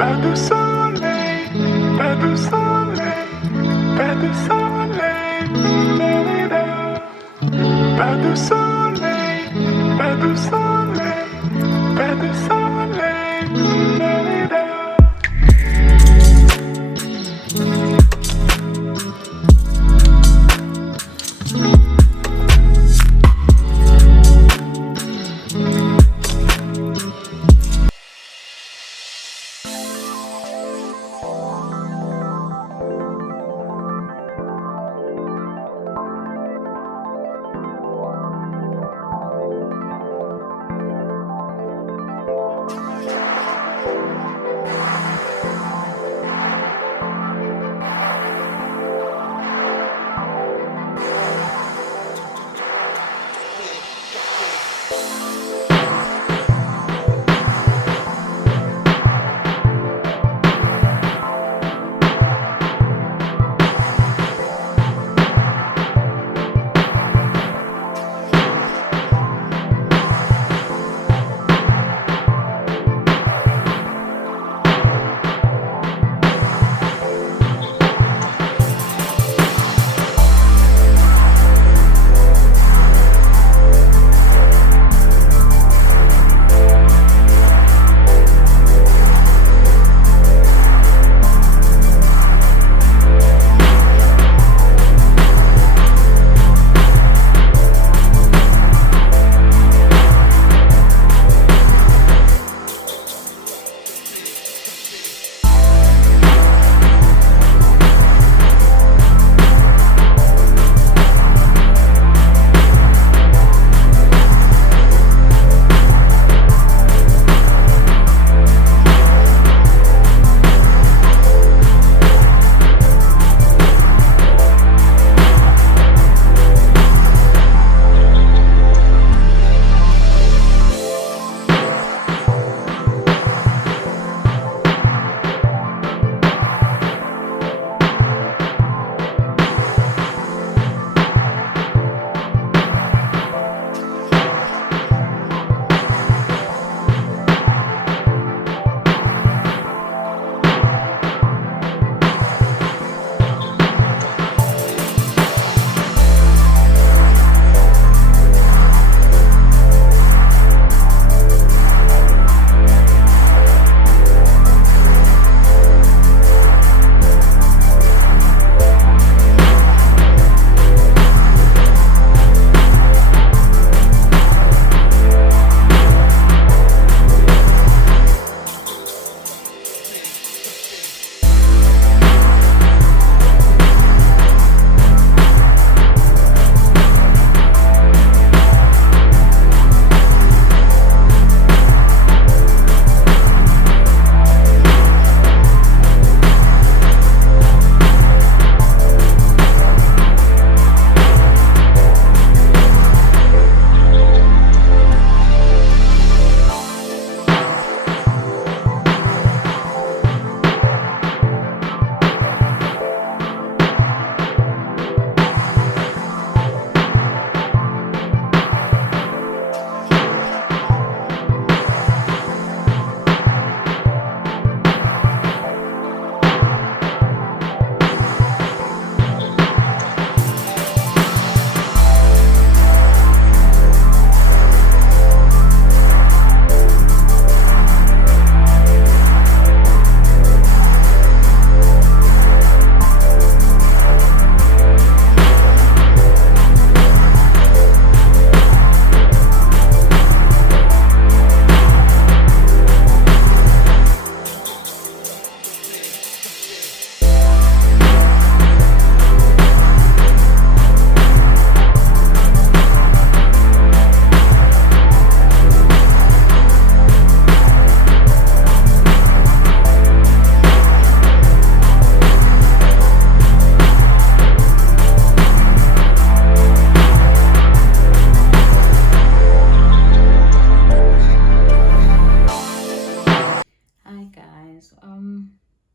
Pas de soleil, pas de soleil, pas de soleil, da-da-da. Pas de soleil, pas de soleil, pas de soleil, da-da-da.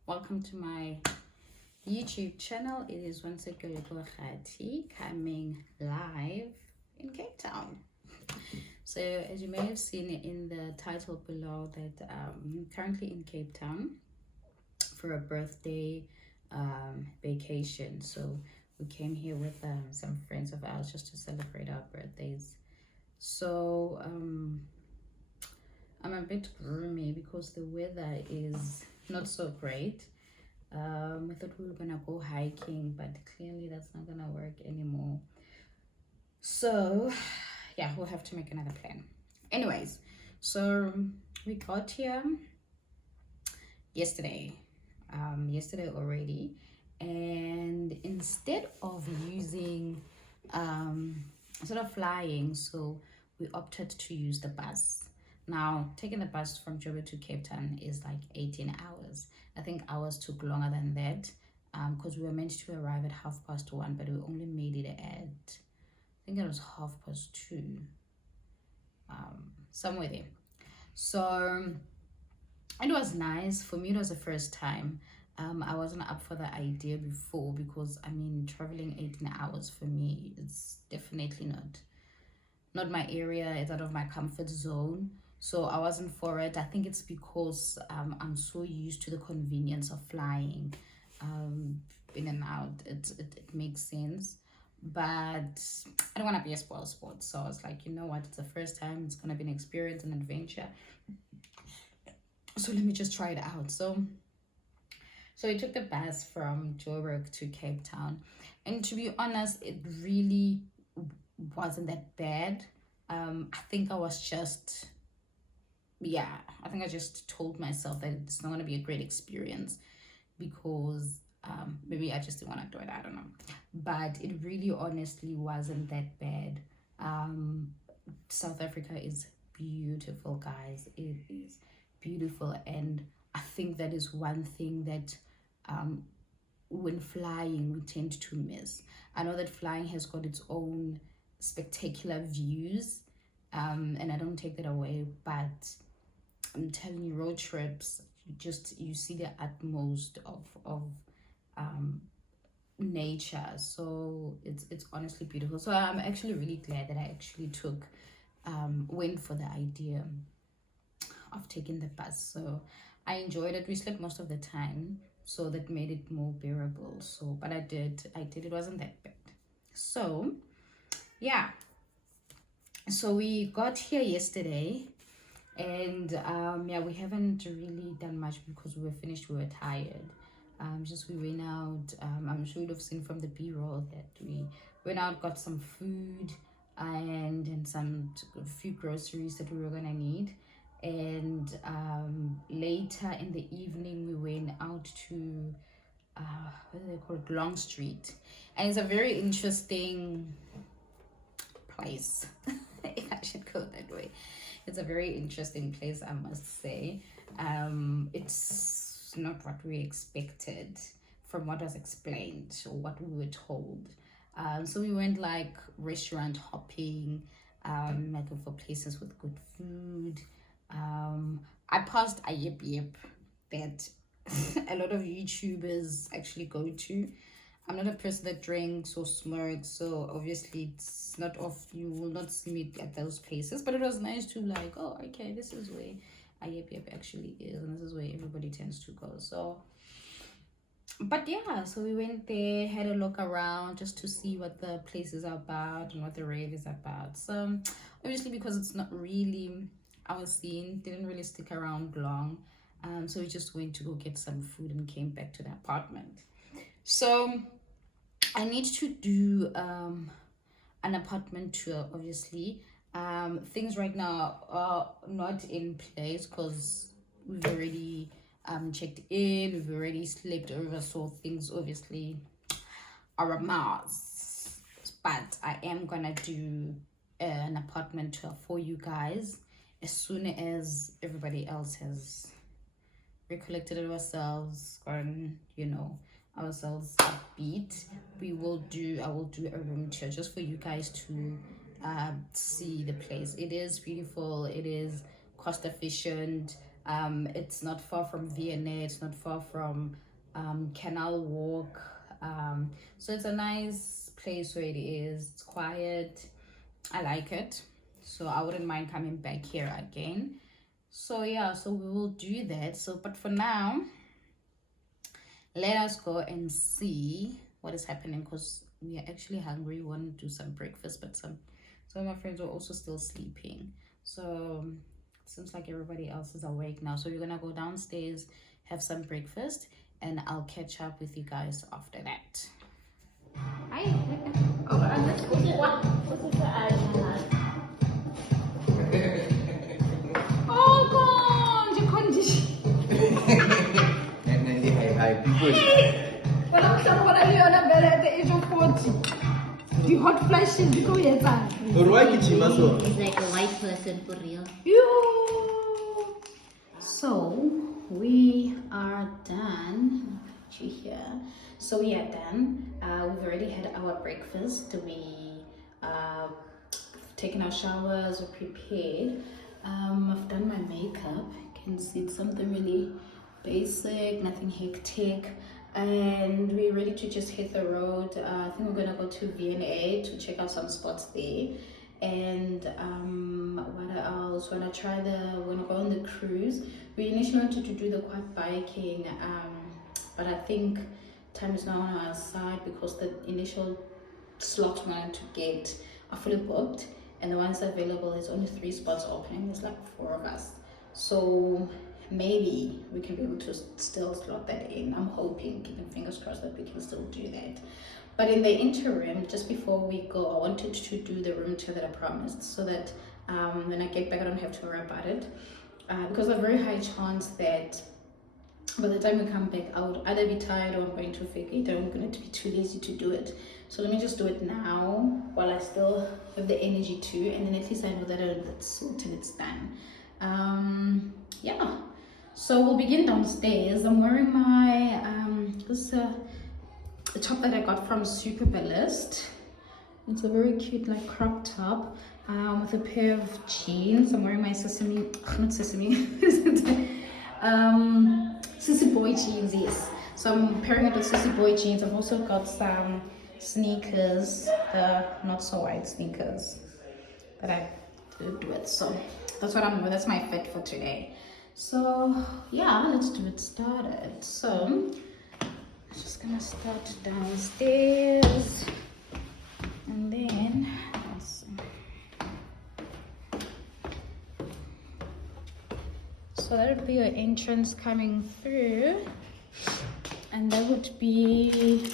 Welcome to my YouTube channel. It is once again coming live in Cape Town. So as you may have seen in the title below, that I'm currently in Cape Town, for a birthday vacation. So we came here with some friends of ours just to celebrate our birthdays. So I'm a bit gloomy because the weather is not so great. I thought we were gonna go hiking, but clearly that's not gonna work anymore. So yeah, we'll have to make another plan. Anyways, so we got here yesterday already, and instead of using instead of flying, so we opted to use the bus. Now taking the bus from Joburg to Cape Town is like 18 hours. I think ours took longer than that because we were meant to arrive at 1:30, but we only made it at, I think it was 2:30, somewhere there. So it was nice. For me, it was the first time. I wasn't up for the idea before because I mean, traveling 18 hours for me, it's definitely not my area. It's out of my comfort zone. So I wasn't for it. I think it's because I'm so used to the convenience of flying in and out. It makes sense. But I don't want to be a spoil sport. So I was like, you know what? It's the first time. It's going to be an experience, an adventure. So let me just try it out. So we took the bus from Joburg to Cape Town. And to be honest, it really wasn't that bad. I think I was just, I think I just told myself that it's not going to be a great experience because maybe I just didn't want to do it. I don't know. But it really honestly wasn't that bad. South Africa is beautiful, guys. It is beautiful, and I think that is one thing that when flying we tend to miss. I know that flying has got its own spectacular views, and I don't take that away, but I'm telling you, road trips, you see the utmost of nature. So it's honestly beautiful. So I'm actually really glad that I actually went for the idea of taking the bus. So I enjoyed it. We slept most of the time, so that made it more bearable. So but I did it wasn't that bad. So yeah, so we got here yesterday, and we haven't really done much because we were finished. We were tired. Just we went out. I'm sure you'd have seen from the B-roll that we went out, got some food and a few groceries that we were gonna need. And later in the evening we went out to what do they call it, Long Street, and it's a very interesting place. If I should go that way, it's a very interesting place, I must say. It's not what we expected from what was explained or what we were told. So we went like restaurant hopping, looking for places with good food. I passed a yip that a lot of YouTubers actually go to. I'm not a person that drinks or smokes, so obviously it's not off. You will not see me at those places. But it was nice to like, oh, okay, this is where a yip actually is, and this is where everybody tends to go. So, but yeah, so we went there, had a look around just to see what the place is about and what the rave is about. So obviously, because it's not really our scene, didn't really stick around long. So we just went to go get some food and came back to the apartment. So I need to do an apartment tour, obviously. Things right now are not in place because we've already checked in, we've already slept over, so things obviously are a mess. But I am gonna do an apartment tour for you guys as soon as everybody else has recollected ourselves, gotten ourselves upbeat. I will do a room tour just for you guys to see the place. It is beautiful, it is cost efficient. It's not far from V&A, it's not far from Canal Walk. So it's a nice place where it is. It's quiet. I like it. So I wouldn't mind coming back here again. So yeah, so we will do that. So but for now, let us go and see what is happening, because we are actually hungry. We want to do some breakfast, but some of my friends are also still sleeping. So it seems like everybody else is awake now. So we're gonna go downstairs, have some breakfast, and I'll catch up with you guys after that. Hi. Oh, and this is what is the oh God, you condition. Nanti hai people. Walang siya wala yun ang bela at the age of 40. The hot flashes because yes, He's like a white person for real. So we are done. Put you here. So we are done. We've already had our breakfast. We taken our showers. We're prepared. I've done my makeup. You can see it's something really basic, nothing hectic. And we're ready to just hit the road. I think we're gonna go to V&A to check out some spots there. And what else? We're gonna go on the cruise. We initially wanted to do the quad biking, but I think time is now on our side because the initial slots we wanted to get are fully booked, and the ones available is only 3 spots opening. There's like 4 of us, so maybe we can be able to still slot that in. I'm hoping, keeping fingers crossed, that we can still do that. But in the interim, just before we go, I wanted to do the room tour that I promised, so that when I get back, I don't have to worry about it. Because there's a very high chance that by the time we come back, I would either be tired or I'm going to fake it, or I'm going to be too lazy to do it. So let me just do it now while I still have the energy to, and then at least I know that it's sorted, it's done. Yeah. So we'll begin downstairs. I'm wearing my the top that I got from Superballist. It's a very cute like crop top with a pair of jeans. I'm wearing my sesame, not sesame, sissy boy jeans, yes. So I'm pairing it with sissy boy jeans. I've also got some sneakers, the not so white sneakers that I did with. So that's what I'm doing. That's my fit for today. So yeah, let's do it started. So I'm just gonna start downstairs, and then let's see. So that would be your entrance coming through, and that would be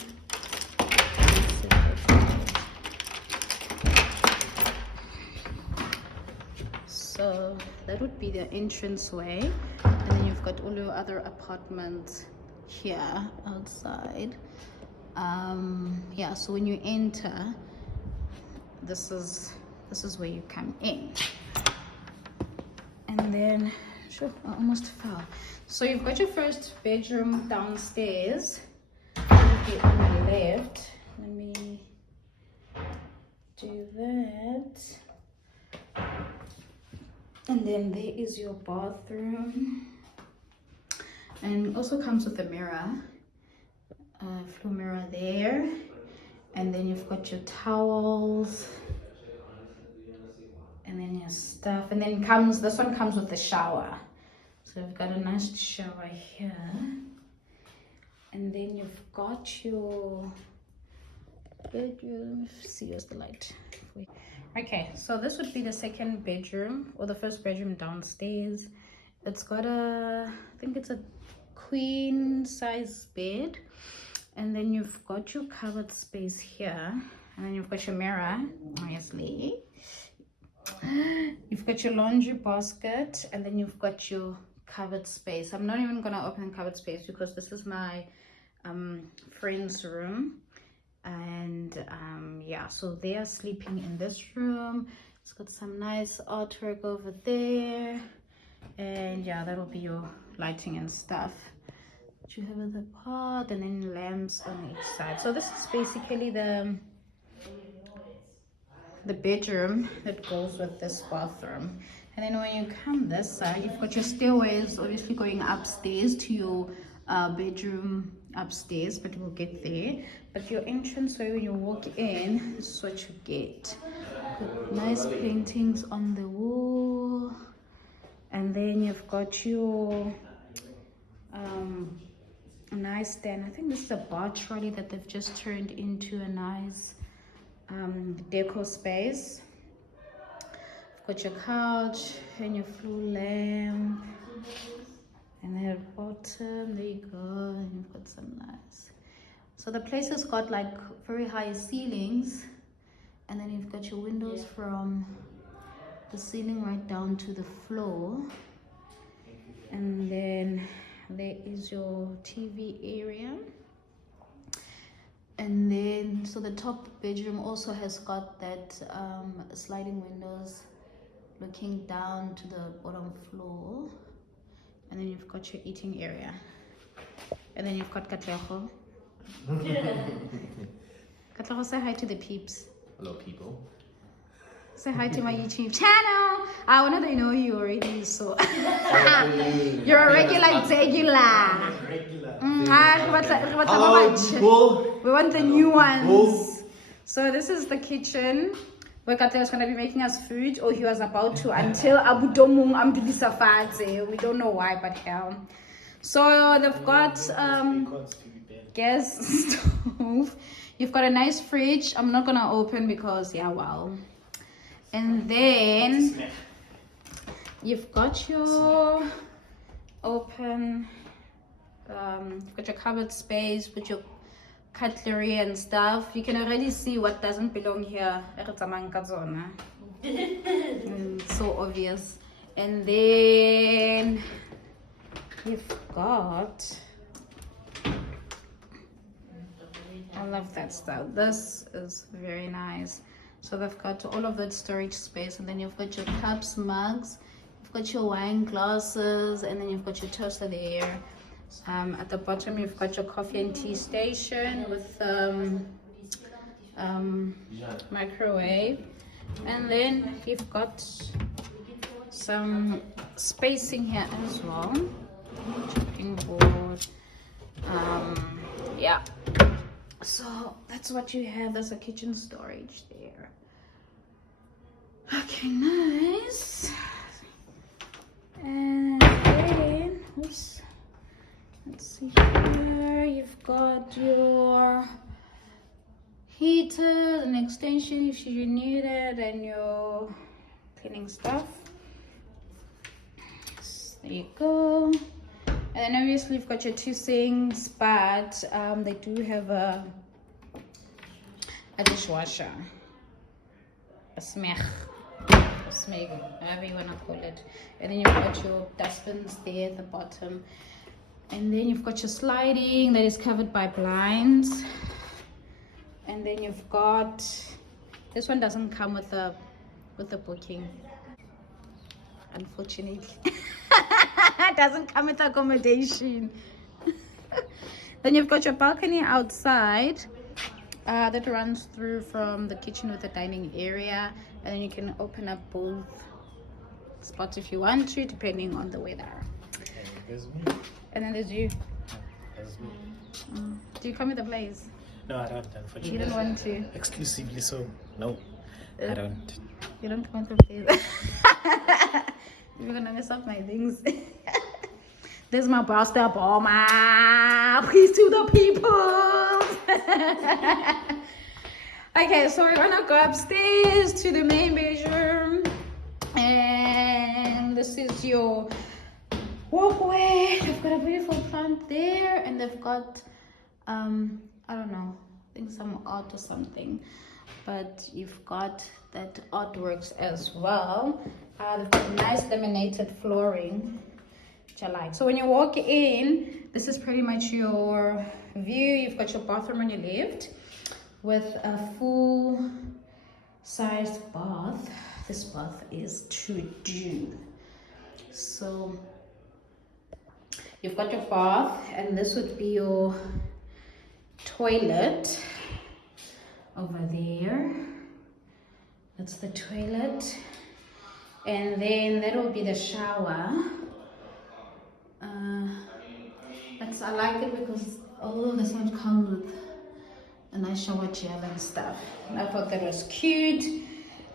so that would be the entrance way, and then you've got all your other apartments here outside. Yeah, so when you enter, this is where you come in, and then sure, I almost fell. So you've got your first bedroom downstairs. It would be on the left. Let me do that. And then there is your bathroom, and it also comes with a mirror, floor mirror there. And then you've got your towels, and then your stuff, and then this one comes with the shower. So you've got a nice shower here, and then you've got your bedroom. See, where's the light? Okay, so this would be the second bedroom, or the first bedroom downstairs. It's got I think it's a queen size bed, and then you've got your cupboard space here, and then you've got your mirror, obviously. You've got your laundry basket, and then you've got your cupboard space. I'm not even gonna open the cupboard space because this is my friend's room. And yeah, so they are sleeping in this room. It's got some nice artwork over there, and yeah, that'll be your lighting and stuff that you have at the part, and then lamps on each side. So this is basically the bedroom that goes with this bathroom. And then when you come this side, you've got your stairways obviously going upstairs to your bedroom upstairs, but we'll get there. But your entrance way, when you walk in, this is what you get. Got nice paintings on the wall, and then you've got your nightstand. I think this is a bar trolley that they've just turned into a nice deco space. You've got your couch and your floor lamp. And then at the bottom, there you go. And you've got some nice. So the place has got like very high ceilings. And then you've got your windows from the ceiling right down to the floor. And then there is your TV area. And then, so the top bedroom also has got that sliding windows looking down to the bottom floor. And then you've got your eating area. And then you've got Katleho. Katleho, say hi to the peeps. Hello, people. Say hi to my YouTube channel. I know they know you already, so you're a regular. Hello, people. We want the new ones. So this is the kitchen where Katleho is going to be making us food, or he was about to, until Abu Domung Amdudisafate. We don't know why, but hell. So they've got gas stove. You've got a nice fridge. I'm not gonna open because and then you've got your open you've got your cupboard space with your cutlery and stuff. You can already see what doesn't belong here. It's so obvious. And then you've got all of that stuff. This is very nice. So they've got all of that storage space, and then you've got your cups, mugs, you've got your wine glasses, and then you've got your toaster there. At the bottom you've got your coffee and tea station with microwave, and then you've got some spacing here as well. Chopping board. Yeah. So that's what you have. There's a kitchen storage there. Okay, nice. And then, oops, let's see here. You've got your heater, an extension if you need it, and your cleaning stuff. So there you go. And then obviously you've got your two sinks, but they do have a dishwasher, a smeg, whatever you want to call it. And then you've got your dustbins there at the bottom. And then you've got your sliding that is covered by blinds. And then you've got, this one doesn't come with the booking, unfortunately. It doesn't come with accommodation. Then you've got your balcony outside that runs through from the kitchen with the dining area, and then you can open up both spots if you want to, depending on the weather. And there's me. And then there's you. There's me. Do you come with the blaze? No, I don't, unfortunately. You don't want to? Exclusively so. No, I don't. You don't come with the blaze? You're gonna mess up my things. This is my birthday bomber. Peace to the people. Okay, so we're gonna go upstairs to the main bedroom, and this is your walkway. They've got a beautiful plant there, and they've got I don't know, I think some art or something, but you've got that artworks as well. They've got nice laminated flooring, which I like. So when you walk in, this is pretty much your view. You've got your bathroom on your left with a full-sized bath. This bath is to do. So you've got your bath, and this would be your toilet over there. That's the toilet. And then that will be the shower. I like it because all of this one comes with a nice shower gel and stuff. I thought that was cute.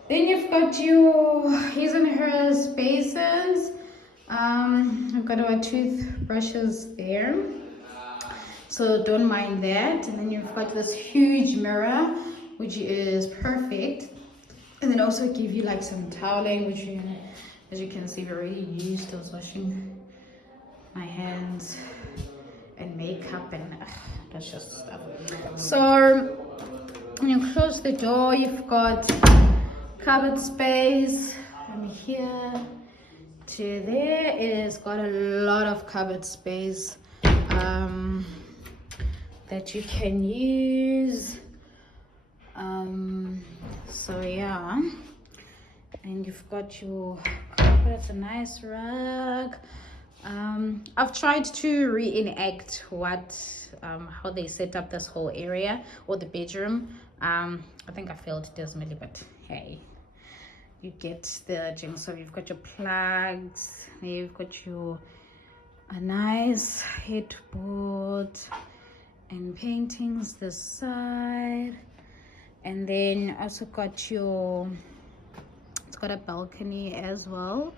Then you've got your his and hers basins. I've got our toothbrushes there. so don't mind that. And then you've got this huge mirror, which is perfect. And then also give you like some toweling, which you, as you can see, I've already used. I was washing my hands and makeup, and that's just stuff. So when you close the door, you've got cupboard space from here to there. It has got a lot of cupboard space that you can use. So yeah, and you've got your carpet, a nice rug. I've tried to reenact how they set up this whole area or the bedroom. I think I failed dismally, but hey, you get the gist. So you've got your plugs, you've got a nice headboard and paintings this side, and then also got it's got a balcony as well.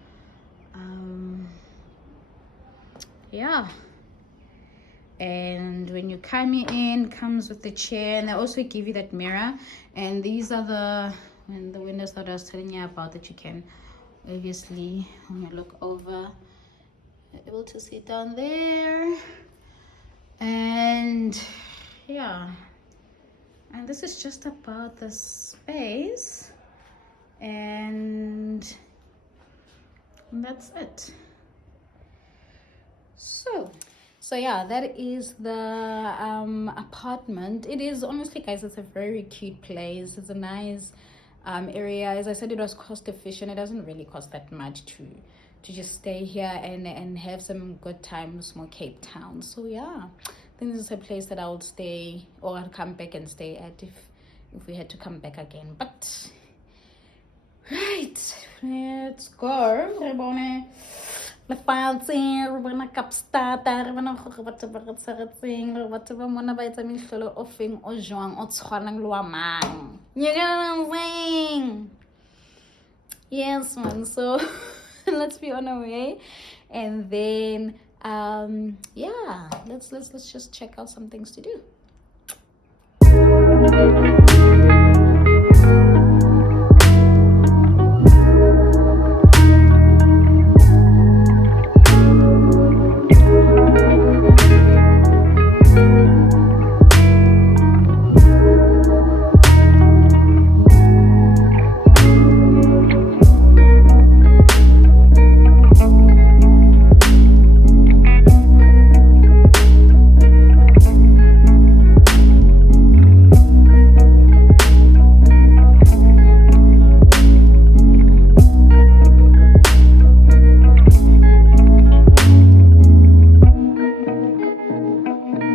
Yeah, and when you come in, comes with the chair, and they also give you that mirror. And these are the windows that I was telling you about, that you can obviously, when you look over, you're able to see down there. And yeah, and this is just about the space, and that's it. So yeah, that is the apartment. It is, honestly guys, it's a very cute place. It's a nice area. As I said, it was cost efficient. It doesn't really cost that much to just stay here and have some good times, more Cape Town. So yeah, I think this is a place that I would stay, or I'd come back and stay at if we had to come back again. But right, let's go. Lefatshe, re bona Kapstad, re bona gore batho ba re tshwaretseng, re batho ba mona ba etsa mehlolo o feng o jwang o tshwanang le wa mang. You get what I'm saying? Yes, man. So let's be on our way, and then yeah, let's just check out some things to do.